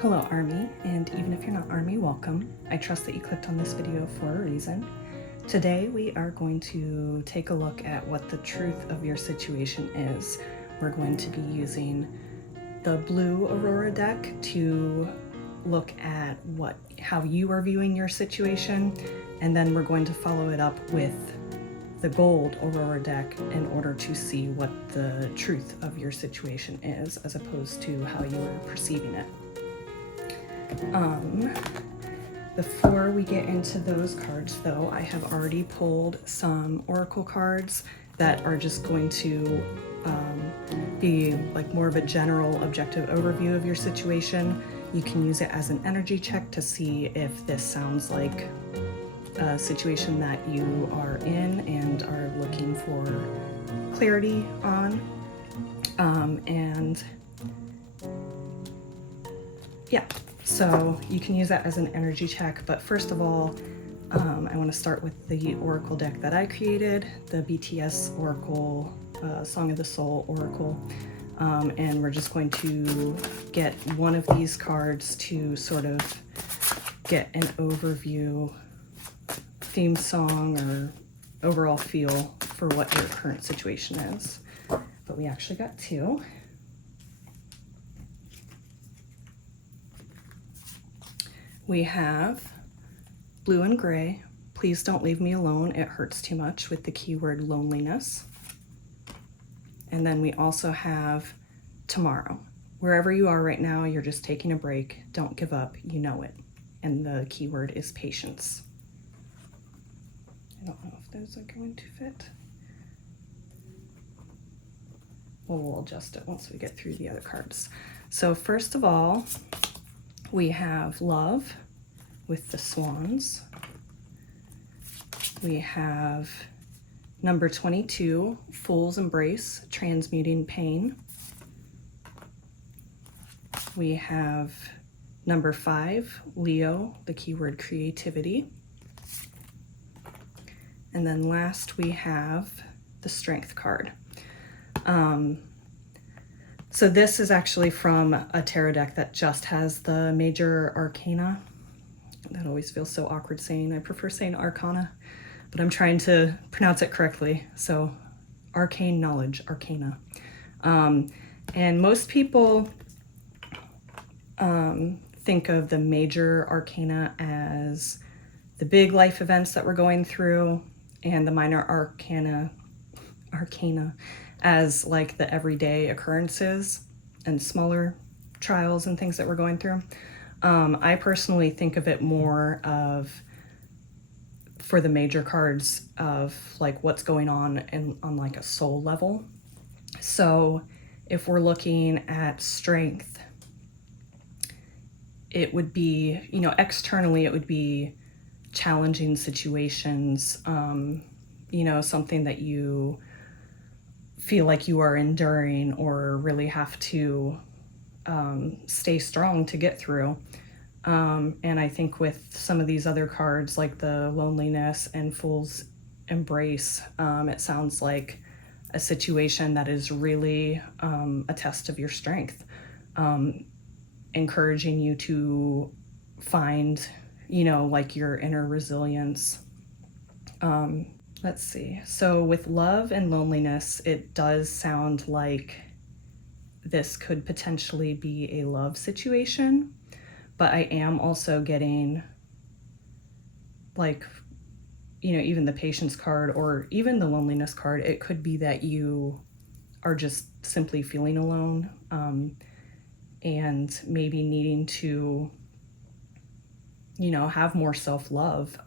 Hello Army, and even if you're not Army, welcome. I trust that you clicked on this video for a reason. Today we are going to take a look at what the truth of your situation is. We're going to be using the blue Aurora deck to look at how you are viewing your situation, and then we're going to follow it up with the gold Aurora deck in order to see what the truth of your situation is, as opposed to how you are perceiving it. Before we get into those cards though, I have already pulled some oracle cards that are just going to be like more of a general objective overview of your situation. You can use it as an energy check to see if this sounds like a situation that you are in and are looking for clarity on. So you can use that as an energy check, but first of all, I want to start with the oracle deck that I created, the BTS Oracle, Song of the Soul Oracle, and we're just going to get one of these cards to sort of get an overview, theme song, or overall feel for what your current situation is. But we actually got two. We have blue and gray, please don't leave me alone, it hurts too much, with the keyword loneliness. And then we also have tomorrow. Wherever you are right now, you're just taking a break, don't give up, you know it. And the keyword is patience. I don't know if those are going to fit. Well, we'll adjust it once we get through the other cards. So first of all, we have love with the swans. We have number 22, Fool's Embrace, transmuting pain. We have number 5, Leo, the keyword creativity. And then last we have the strength card. So this is actually from a tarot deck that just has the major arcana. That always feels so awkward saying. I prefer saying arcana, but I'm trying to pronounce it correctly. So arcane knowledge, arcana. And most people think of the major arcana as the big life events that we're going through, and the minor arcana as like the everyday occurrences and smaller trials and things that we're going through. I personally think of it more of, for the major cards, of like what's going on on like a soul level. So if we're looking at strength, it would be, externally it would be challenging situations, something that you feel like you are enduring or really have to stay strong to get through. And I think with some of these other cards, like the loneliness and Fool's Embrace, it sounds like a situation that is really a test of your strength, encouraging you to find, like your inner resilience. Let's see. So with love and loneliness, it does sound like this could potentially be a love situation, but I am also getting like, even the patience card or even the loneliness card. It could be that you are just simply feeling alone, and maybe needing to, have more self-love.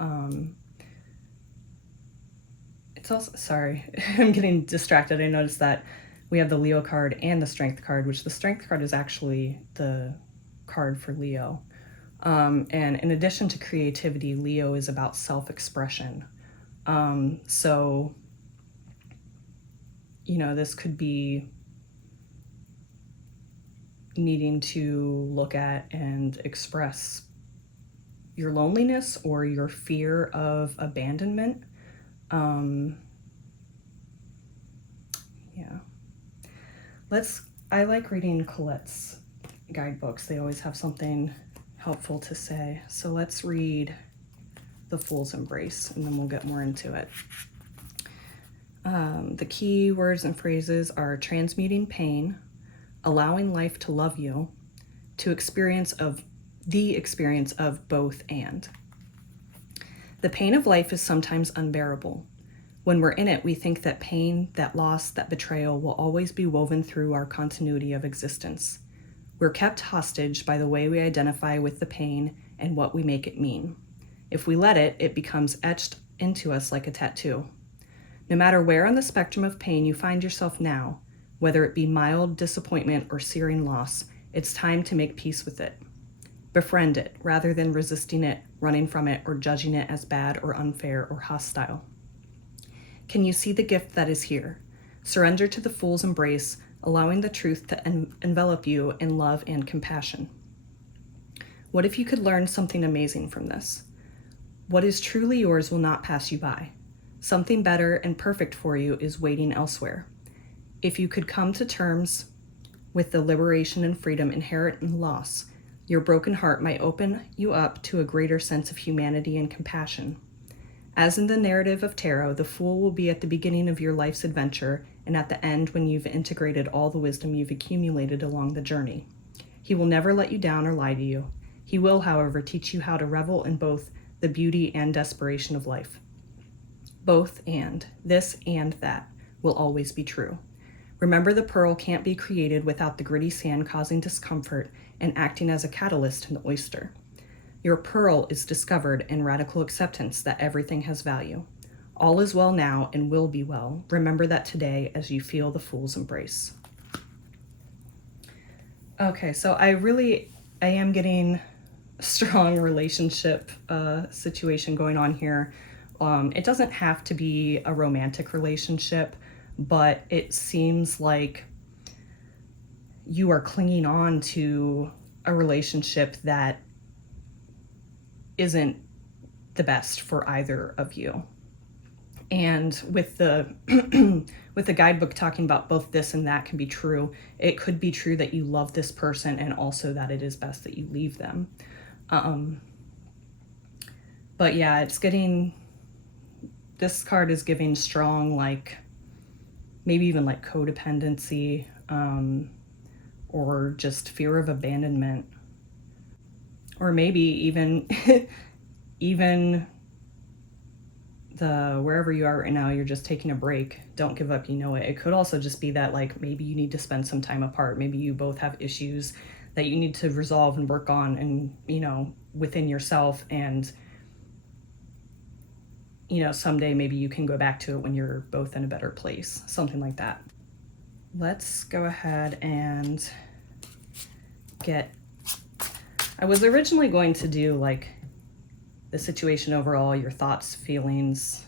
It's also, sorry, I'm getting distracted. I noticed that we have the Leo card and the Strength card, which the Strength card is actually the card for Leo. And in addition to creativity, Leo is about self-expression. So, this could be needing to look at and express your loneliness or your fear of abandonment. I like reading Colette's guidebooks. They always have something helpful to say. So let's read the Fool's Embrace, and then we'll get more into it. The key words and phrases are transmuting pain, allowing life to love you, the experience of both and. The pain of life is sometimes unbearable. When we're in it, we think that pain, that loss, that betrayal will always be woven through our continuity of existence. We're kept hostage by the way we identify with the pain and what we make it mean. If we let it, it becomes etched into us like a tattoo. No matter where on the spectrum of pain you find yourself now, whether it be mild disappointment or searing loss, it's time to make peace with it. Befriend it rather than resisting it, running from it, or judging it as bad or unfair or hostile. Can you see the gift that is here? Surrender to the Fool's Embrace, allowing the truth to envelop you in love and compassion. What if you could learn something amazing from this? What is truly yours will not pass you by. Something better and perfect for you is waiting elsewhere. If you could come to terms with the liberation and freedom inherent in loss, your broken heart might open you up to a greater sense of humanity and compassion. As in the narrative of tarot, the Fool will be at the beginning of your life's adventure and at the end when you've integrated all the wisdom you've accumulated along the journey. He will never let you down or lie to you. He will, however, teach you how to revel in both the beauty and desperation of life. Both and, this and that, will always be true. Remember, the pearl can't be created without the gritty sand causing discomfort and acting as a catalyst in the oyster. Your pearl is discovered in radical acceptance that everything has value. All is well now and will be well. Remember that today as you feel the Fool's Embrace. Okay, so I am getting a strong relationship situation going on here. It doesn't have to be a romantic relationship, but it seems like you are clinging on to a relationship that isn't the best for either of you. And with the with the guidebook talking about both this and that can be true, it could be true that you love this person and also that it is best that you leave them. But yeah, this card is giving strong, like, maybe even like codependency, or just fear of abandonment, or maybe even wherever you are right now, you're just taking a break. Don't give up, you know it. It could also just be that, like, maybe you need to spend some time apart. Maybe you both have issues that you need to resolve and work on, and, you know, within yourself, and, you know, someday maybe you can go back to it when you're both in a better place, something like that. Let's go ahead and I was originally going to do like the situation overall, your thoughts, feelings,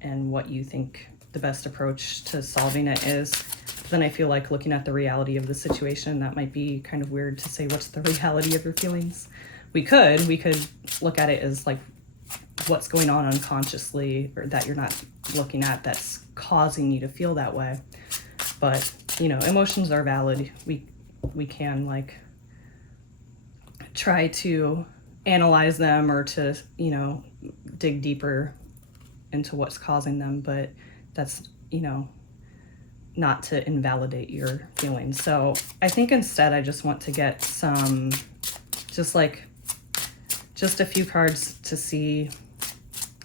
and what you think the best approach to solving it is. But then I feel like looking at the reality of the situation, that might be kind of weird to say what's the reality of your feelings. We could look at it as like what's going on unconsciously, or that you're not looking at, that's causing you to feel that way. But, you know, emotions are valid. We can like try to analyze them or to, you know, dig deeper into what's causing them, but that's, you know, not to invalidate your feelings. So I think instead I just want to get some, just a few cards to see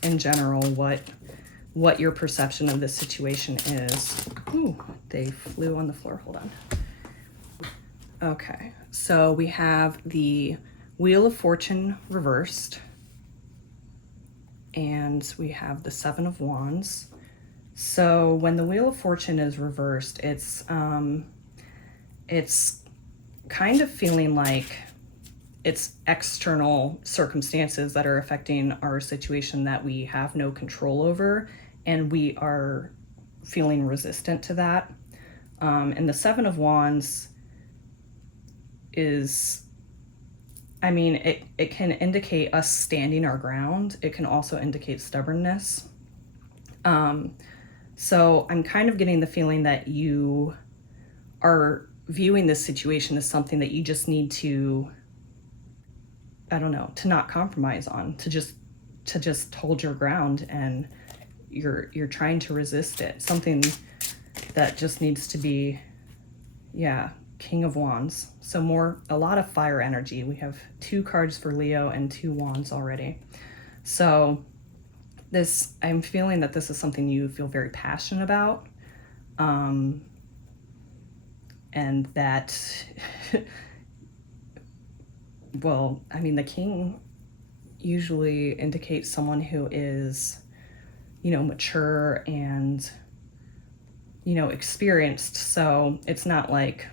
in general what your perception of this situation is. Ooh, they flew on the floor, hold on. Okay, so we have the Wheel of Fortune reversed, and we have the Seven of Wands. So when the Wheel of Fortune is reversed, it's kind of feeling like it's external circumstances that are affecting our situation that we have no control over, and we are feeling resistant to that. And the Seven of Wands is, I mean, it can indicate us standing our ground. It can also indicate stubbornness. So I'm kind of getting the feeling that you are viewing this situation as something that you just need to, I don't know, to not compromise on, to just hold your ground, and you're trying to resist it. Something that just needs to be, yeah, King of Wands. So a lot of fire energy. We have 2 cards for Leo and 2 wands already. So I'm feeling that this is something you feel very passionate about. And that, well, I mean, the King usually indicates someone who is, mature and, experienced. So it's not like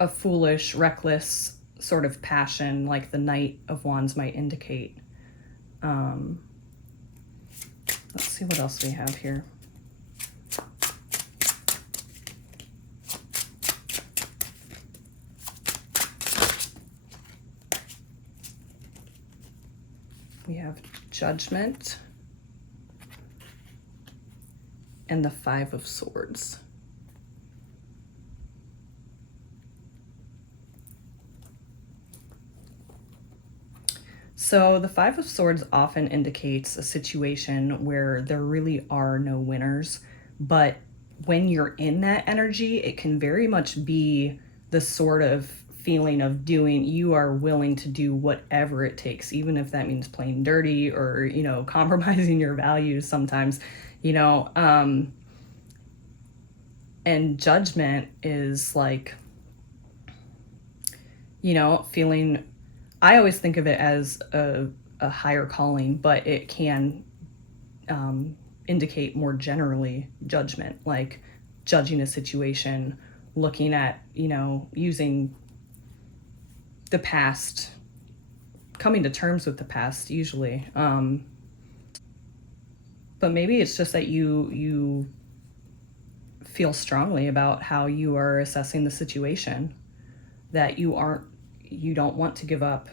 a foolish, reckless sort of passion like the Knight of Wands might indicate. Let's see what else we have here. We have Judgment and the 5 of Swords. So the 5 of Swords often indicates a situation where there really are no winners, but when you're in that energy, it can very much be the sort of feeling of you are willing to do whatever it takes, even if that means playing dirty or, compromising your values sometimes, and Judgment is like, feeling, I always think of it as a higher calling, but it can indicate more generally judgment, like judging a situation, looking at, using the past, coming to terms with the past usually. But maybe it's just that you feel strongly about how you are assessing the situation, that you don't want to give up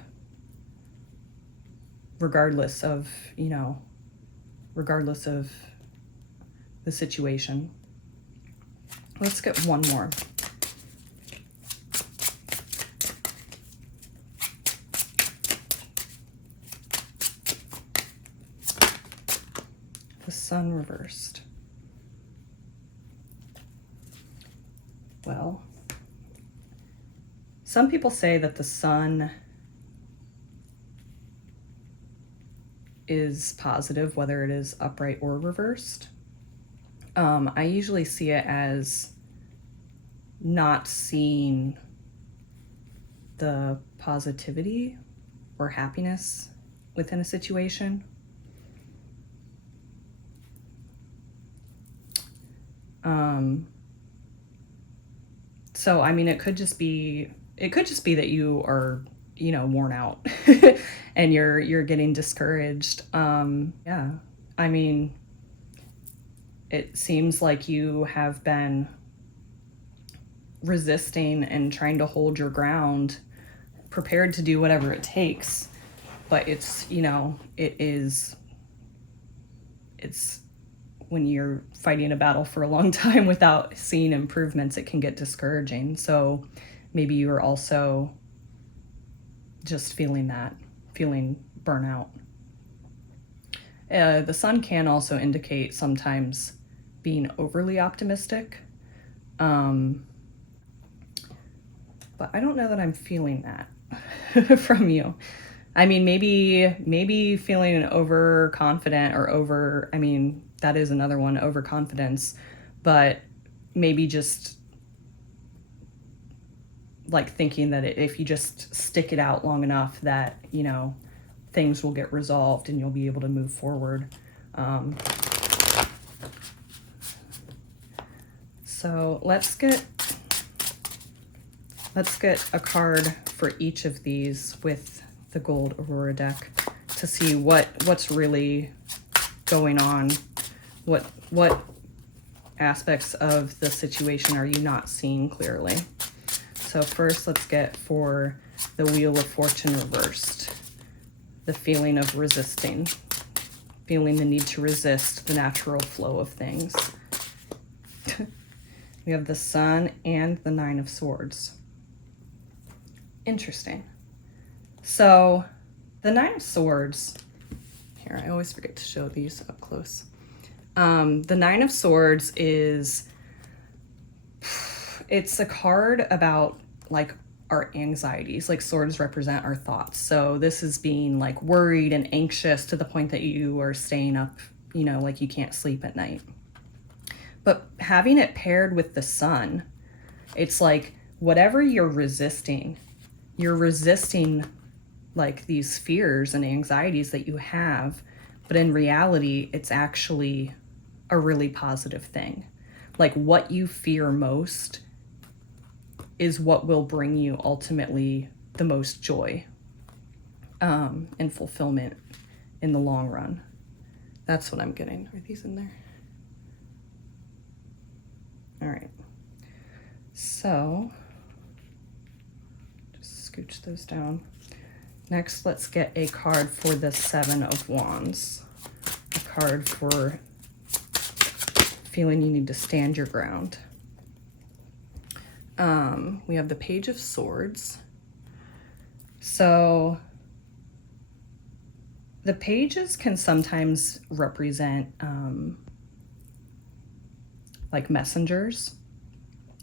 regardless of the situation. Let's get one more. The Sun reversed. Well, some people say that the Sun is positive, whether it is upright or reversed. I usually see it as not seeing the positivity or happiness within a situation. So, I mean, it could just be that you are, worn out and you're getting discouraged. Yeah, I mean, it seems like you have been resisting and trying to hold your ground, prepared to do whatever it takes, but it's when you're fighting a battle for a long time without seeing improvements, it can get discouraging. So maybe you are also just feeling burnout. The Sun can also indicate sometimes being overly optimistic. But I don't know that I'm feeling that from you. I mean, maybe feeling overconfident or that is another one, overconfidence, but maybe just like thinking that if you just stick it out long enough that, things will get resolved and you'll be able to move forward. So let's get a card for each of these with the gold Aurora deck to see what's really going on. What aspects of the situation are you not seeing clearly? So first, let's get for the Wheel of Fortune reversed. The feeling of resisting, feeling the need to resist the natural flow of things. We have the Sun and the Nine of Swords. Interesting. So the Nine of Swords, here, I always forget to show these up close. The Nine of Swords is, it's a card about like our anxieties. Like swords represent our thoughts. So this is being like worried and anxious to the point that you are staying up, you know, like you can't sleep at night. But having it paired with the Sun, it's like whatever you're resisting like these fears and anxieties that you have, but in reality, it's actually a really positive thing. Like what you fear most is what will bring you ultimately the most joy and fulfillment in the long run. That's what I'm getting. Are these in there? All right. So just scooch those down. Next, let's get a card for the Seven of Wands. A card for feeling you need to stand your ground. We have the Page of Swords. So the pages can sometimes represent like messengers.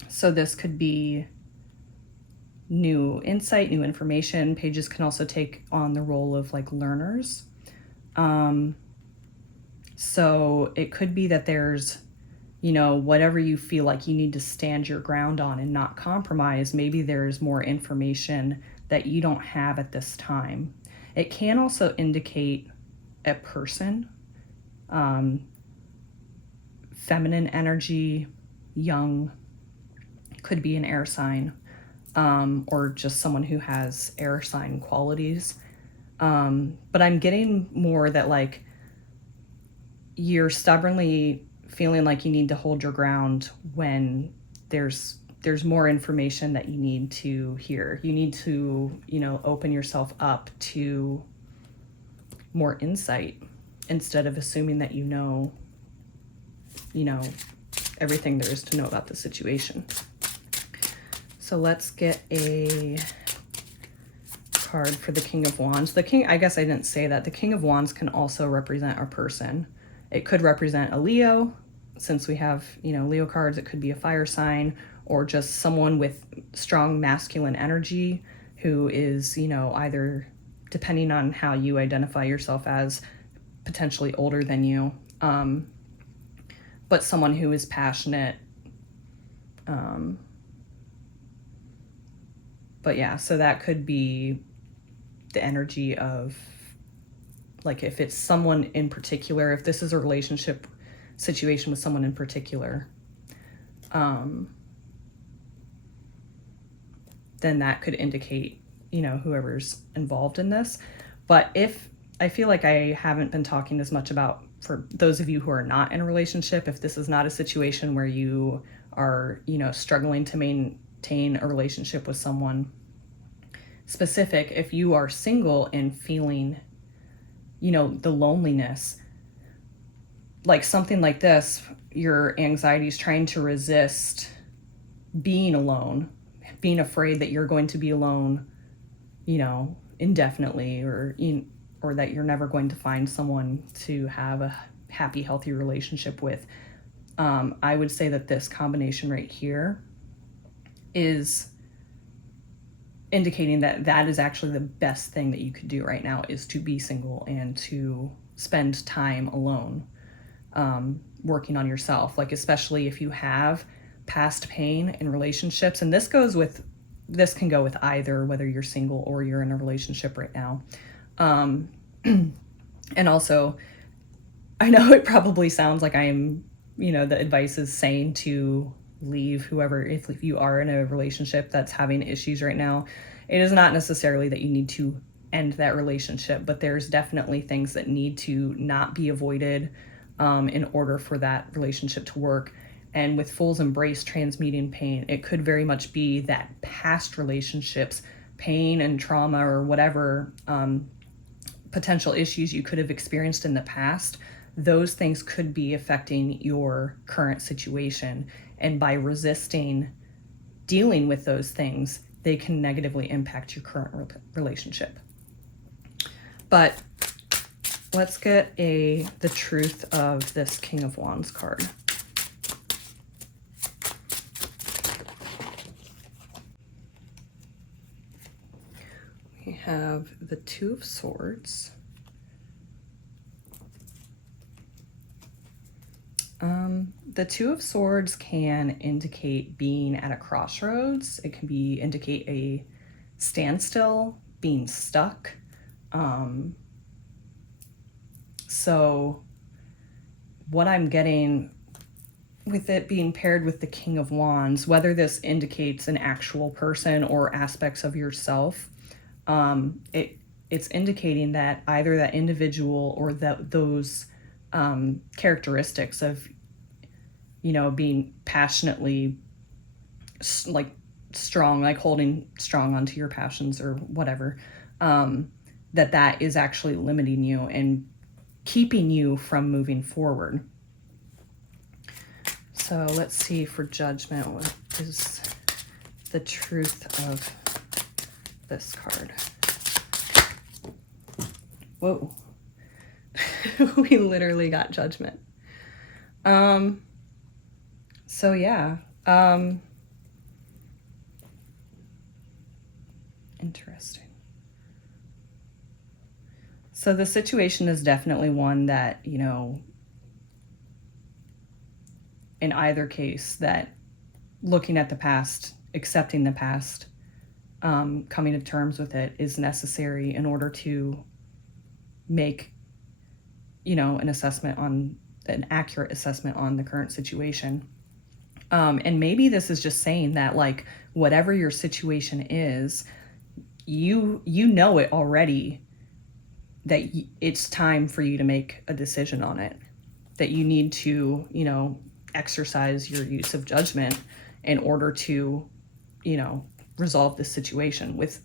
So this could be new insight, new information. Pages can also take on the role of like learners. So it could be that there's, you know, whatever you feel like you need to stand your ground on and not compromise, maybe there's more information that you don't have at this time. It can also indicate a person, feminine energy, young, could be an air sign, or just someone who has air sign qualities. But I'm getting more that like you're stubbornly feeling like you need to hold your ground when there's more information that you need to hear. You need to, you know, open yourself up to more insight instead of assuming that you know everything there is to know about the situation. So let's get a card for the King of Wands. The King, I guess I didn't say that. The King of Wands can also represent a person. It could represent a Leo, since we have, you know, Leo cards. It could be a fire sign, or just someone with strong masculine energy who is, you know, either, depending on how you identify yourself as, potentially older than you, but someone who is passionate. But yeah, so that could be the energy of, like, if it's someone in particular, if this is a relationship situation with someone in particular, then that could indicate, you know, whoever's involved in this. But if, I feel like I haven't been talking as much about, for those of you who are not in a relationship, if this is not a situation where you are, you know, struggling to maintain a relationship with someone specific, if you are single and feeling, you know, the loneliness, like something like this, your anxiety is trying to resist being alone, being afraid that you're going to be alone, you know, indefinitely, or that you're never going to find someone to have a happy, healthy relationship with. I would say that this combination right here is indicating that that is actually the best thing that you could do right now, is to be single and to spend time alone, working on yourself. Like, especially if you have past pain in relationships, and this can go with either, whether you're single or you're in a relationship right now. And also, I know it probably sounds like I'm, you know, the advice is saying to leave whoever, if you are in a relationship that's having issues right now. It is not necessarily that you need to end that relationship, but there's definitely things that need to not be avoided in order for that relationship to work. And with Fool's Embrace, transmuting pain, it could very much be that past relationships, pain and trauma, or whatever potential issues you could have experienced in the past, those things could be affecting your current situation. And by resisting dealing with those things, they can negatively impact your current relationship. But let's get the truth of this King of Wands card. We have the Two of Swords. The Two of Swords can indicate being at a crossroads. It can indicate a standstill, being stuck. So what I'm getting with it being paired with the King of Wands, whether this indicates an actual person or aspects of yourself, it's indicating that either that individual or those characteristics of, you know, being passionately like strong, like holding strong onto your passions or whatever, that is actually limiting you and keeping you from moving forward. So let's see for judgment, what is the truth of this card? Whoa. We literally got judgment. So yeah. Interesting. So the situation is definitely one that, you know, in either case, that looking at the past, accepting the past, coming to terms with it is necessary in order to make, you know, an accurate assessment on the current situation. And maybe this is just saying that, like, whatever your situation is, you know it already, that it's time for you to make a decision on it, that you need to, you know, exercise your use of judgment in order to, you know, resolve this situation. With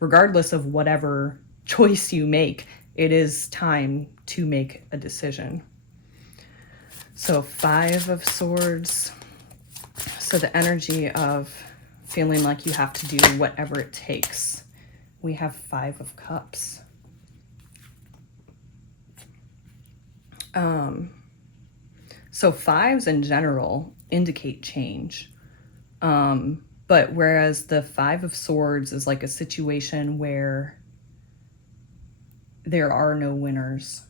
regardless of whatever choice you make, it is time to make a decision. So Five of Swords. So the energy of feeling like you have to do whatever it takes. We have Five of Cups. So fives in general indicate change. But whereas the Five of Swords is like a situation where there are no winners,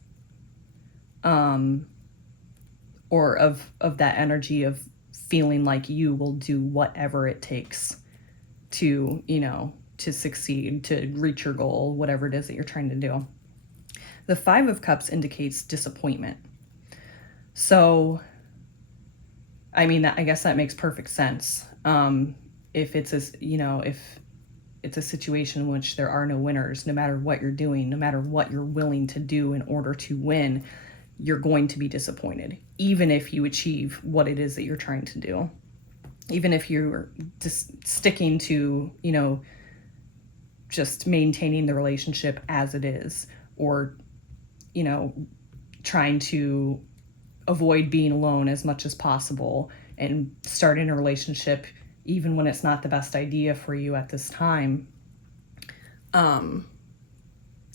or of that energy of feeling like you will do whatever it takes to, you know, to succeed, to reach your goal, whatever it is that you're trying to do. The Five of Cups indicates disappointment. So, I mean, I guess that makes perfect sense. If it's if it's a situation in which there are no winners, no matter what you're doing, no matter what you're willing to do in order to win, you're going to be disappointed, even if you achieve what it is that you're trying to do. Even if you're just sticking to, you know, just maintaining the relationship as it is, or, you know, trying to avoid being alone as much as possible and starting a relationship even when it's not the best idea for you at this time,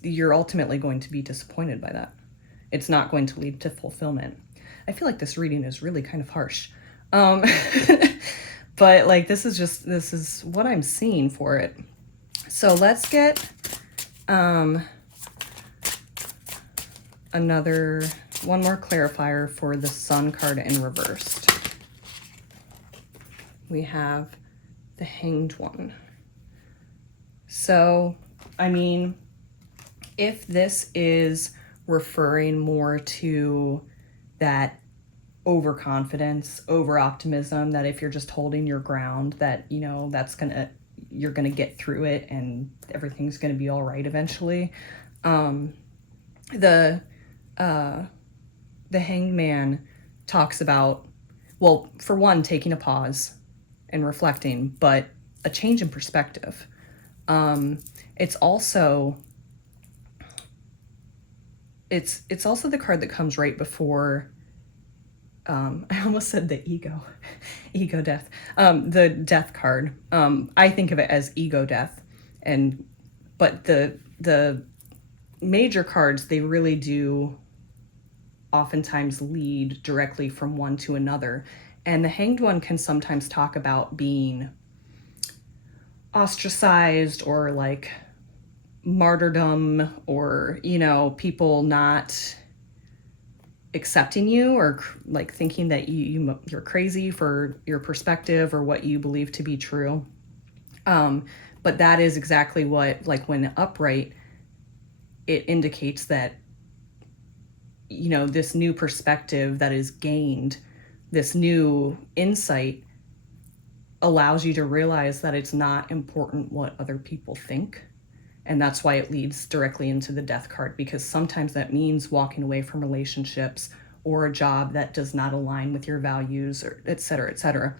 you're ultimately going to be disappointed by that. It's not going to lead to fulfillment. I feel like this reading is really kind of harsh. But like, this is what I'm seeing for it. So let's get one more clarifier for the Sun card in reversed. We have the Hanged One. So, I mean, if this is referring more to that overconfidence, over-optimism, that if you're just holding your ground, that, you know, you're gonna get through it and everything's gonna be all right eventually. The Hanged Man talks about, well, for one, taking a pause and reflecting, but a change in perspective. It's also the card that comes right before I almost said the ego death. The death card. I think of it as ego death, but the major cards, they really do oftentimes lead directly from one to another. And the Hanged One can sometimes talk about being ostracized or like martyrdom, or, you know, people not accepting you, or like thinking that you're crazy for your perspective or what you believe to be true. But that is exactly what, like when upright, it indicates that, you know, this new perspective that is gained, this new insight, allows you to realize that it's not important what other people think. And that's why it leads directly into the death card, because sometimes that means walking away from relationships or a job that does not align with your values, or et cetera, et cetera.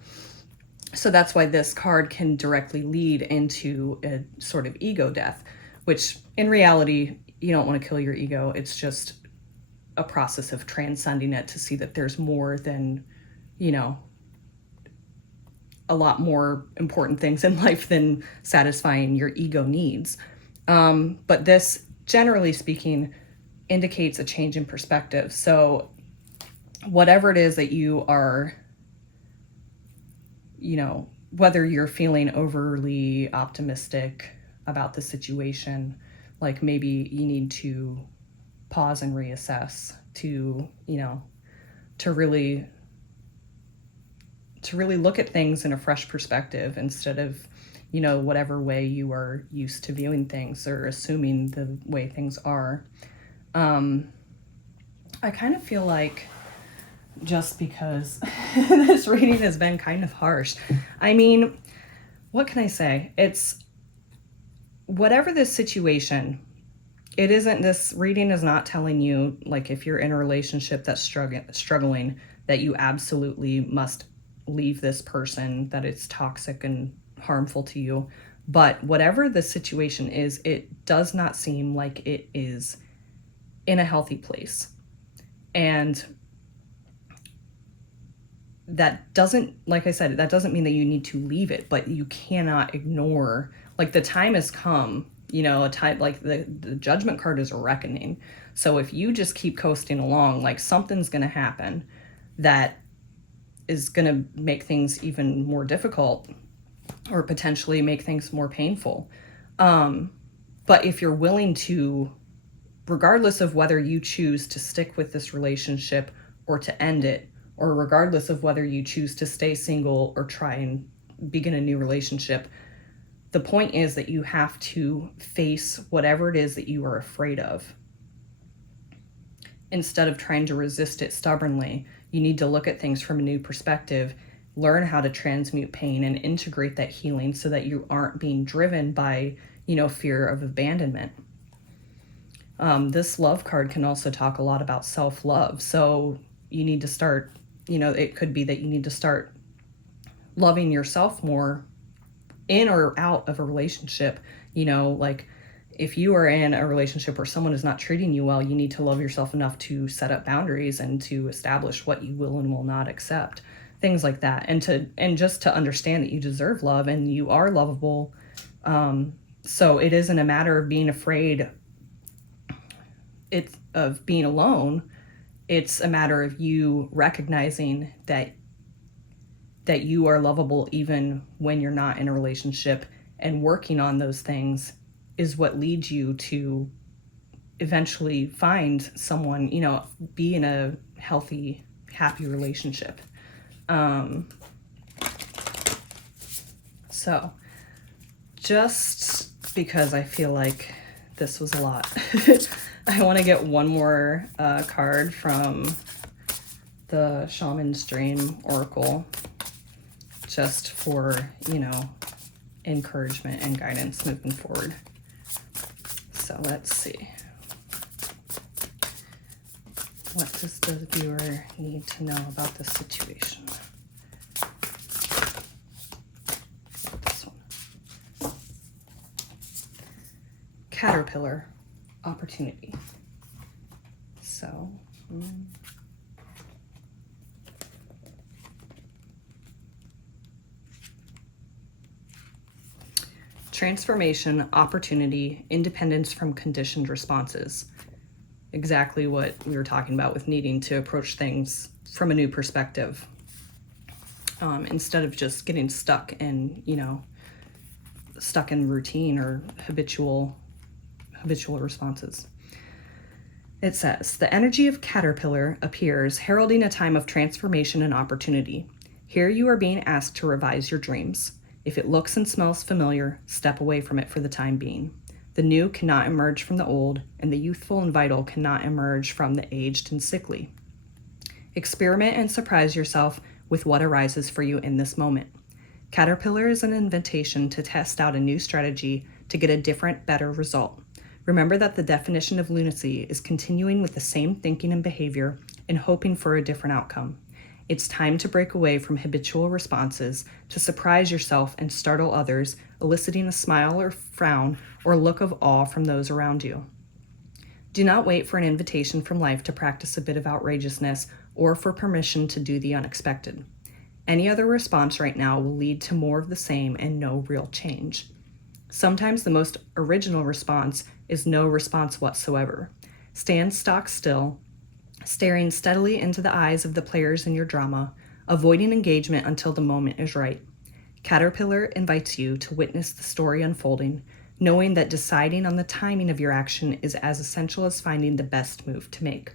So that's why this card can directly lead into a sort of ego death, which in reality, you don't want to kill your ego. It's just a process of transcending it to see that there's more than, you know, a lot more important things in life than satisfying your ego needs. But this, generally speaking, indicates a change in perspective. So whatever it is that you are, you know, whether you're feeling overly optimistic about the situation, like maybe you need to pause and reassess to, you know, to really look at things in a fresh perspective, instead of, you know, whatever way you are used to viewing things or assuming the way things are. I kind of feel like, just because this reading has been kind of harsh, I mean, what can I say? It's whatever this situation, it isn't, this reading is not telling you, like, if you're in a relationship that's struggling, that you absolutely must leave this person, that it's toxic and harmful to you. But whatever the situation is, it does not seem like it is in a healthy place. And that doesn't, like I said, that doesn't mean that you need to leave it, but you cannot ignore, like, the time has come, you know, a time, like the judgment card is a reckoning. So if you just keep coasting along, like, something's going to happen that is going to make things even more difficult, or potentially make things more painful. But if you're willing to, regardless of whether you choose to stick with this relationship or to end it, or regardless of whether you choose to stay single or try and begin a new relationship, the point is that you have to face whatever it is that you are afraid of. Instead of trying to resist it stubbornly, you need to look at things from a new perspective, learn how to transmute pain and integrate that healing, so that you aren't being driven by, you know, fear of abandonment. This love card can also talk a lot about self-love. So you need to start, you know, it could be that you need to start loving yourself more in or out of a relationship. You know, like, if you are in a relationship where someone is not treating you well, you need to love yourself enough to set up boundaries and to establish what you will and will not accept, things like that. And just to understand that you deserve love and you are lovable. So it isn't a matter of being afraid of being alone. It's a matter of you recognizing that you are lovable even when you're not in a relationship, and working on those things is what leads you to eventually find someone, you know, be in a healthy, happy relationship. So just because I feel like this was a lot, I want to get one more card from the Shaman's Dream Oracle, just for, you know, encouragement and guidance moving forward. So let's see. What does the viewer need to know about this situation? This one. Caterpillar, opportunity. So, transformation, opportunity, independence from conditioned responses. Exactly what we were talking about with needing to approach things from a new perspective, instead of just getting stuck in, stuck in routine or habitual responses. It says, the energy of caterpillar appears, heralding a time of transformation and opportunity. Here you are being asked to revise your dreams. If it looks and smells familiar, step away from it for the time being. The new cannot emerge from the old, and the youthful and vital cannot emerge from the aged and sickly. Experiment and surprise yourself with what arises for you in this moment. Caterpillar is an invitation to test out a new strategy to get a different, better result. Remember that the definition of lunacy is continuing with the same thinking and behavior and hoping for a different outcome. It's time to break away from habitual responses, to surprise yourself and startle others, eliciting a smile or frown or look of awe from those around you. Do not wait for an invitation from life to practice a bit of outrageousness or for permission to do the unexpected. Any other response right now will lead to more of the same and no real change. Sometimes the most original response is no response whatsoever. Stand stock still, staring steadily into the eyes of the players in your drama, avoiding engagement until the moment is right. Caterpillar invites you to witness the story unfolding, knowing that deciding on the timing of your action is as essential as finding the best move to make.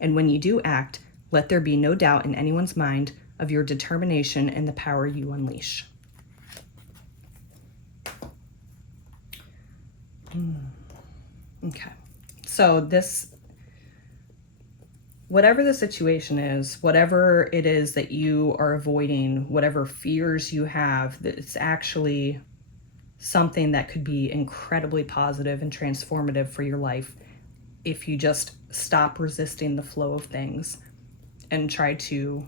And when you do act, let there be no doubt in anyone's mind of your determination and the power you unleash. Okay, so whatever the situation is, whatever it is that you are avoiding, whatever fears you have, that it's actually something that could be incredibly positive and transformative for your life if you just stop resisting the flow of things and try to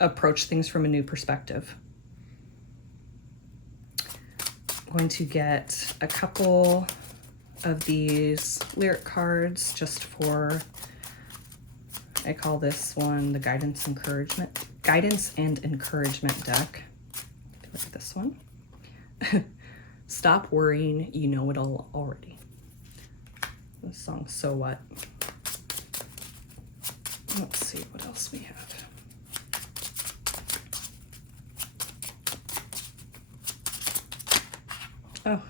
approach things from a new perspective. I'm going to get a couple of these lyric cards just for, I call this one the guidance and encouragement deck. Look at this one. Stop worrying, you know it all already. This song, So What? Let's see what else we have. Oh,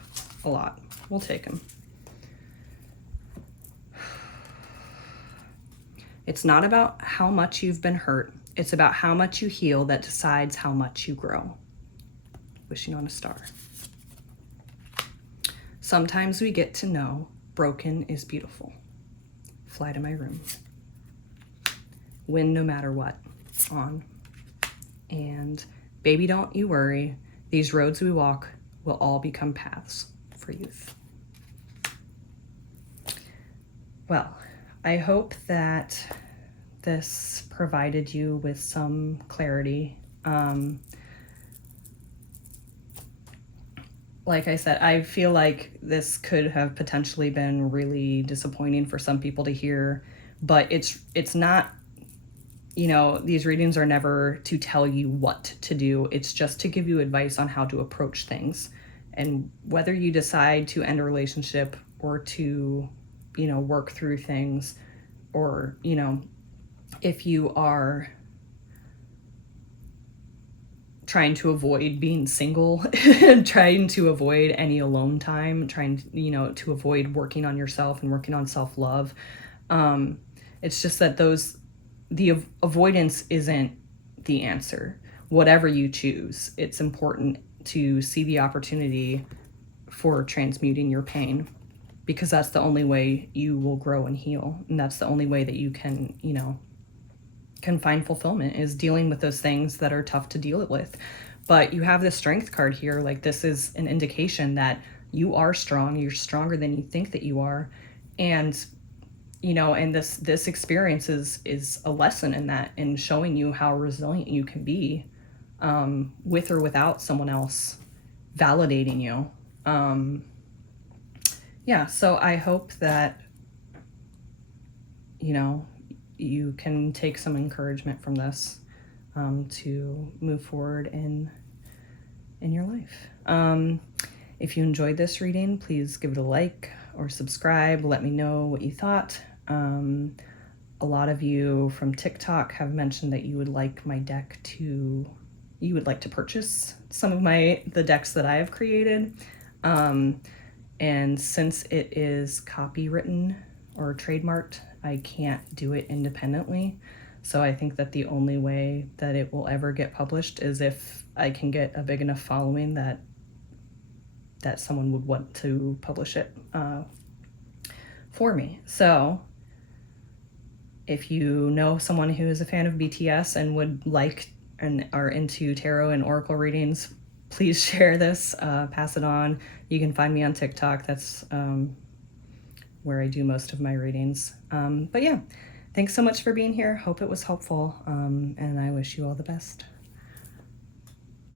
a lot. We'll take them. It's not about how much you've been hurt. It's about how much you heal that decides how much you grow. Wishing on a star. Sometimes we get to know broken is beautiful. Fly to my room. Win no matter what. On. And baby, don't you worry. These roads we walk will all become paths for youth. Well, I hope that this provided you with some clarity. Like I said, I feel like this could have potentially been really disappointing for some people to hear, but it's not, these readings are never to tell you what to do. It's just to give you advice on how to approach things. And whether you decide to end a relationship or to, work through things, or, if you are trying to avoid being single, trying to avoid any alone time, trying, to avoid working on yourself and working on self-love. It's just that the avoidance isn't the answer. Whatever you choose, it's important to see the opportunity for transmuting your pain, because that's the only way you will grow and heal. And that's the only way that you can, can find fulfillment, is dealing with those things that are tough to deal with. But you have the strength card here. Like, this is an indication that you are strong. You're stronger than you think that you are. And, and this experience is a lesson in that, in showing you how resilient you can be, with or without someone else validating you. So I hope that, you can take some encouragement from this, to move forward in in your life. If you enjoyed this reading, please give it a like or subscribe. Let me know what you thought. A lot of you from TikTok have mentioned that you would like to purchase some of the decks that I have created. And since it is copywritten or trademarked, I can't do it independently. So I think that the only way that it will ever get published is if I can get a big enough following that someone would want to publish it for me. So if you know someone who is a fan of BTS and would like and are into tarot and oracle readings, please share this, pass it on. You can find me on TikTok. That's where I do most of my readings. But yeah, thanks so much for being here. Hope it was helpful, and I wish you all the best.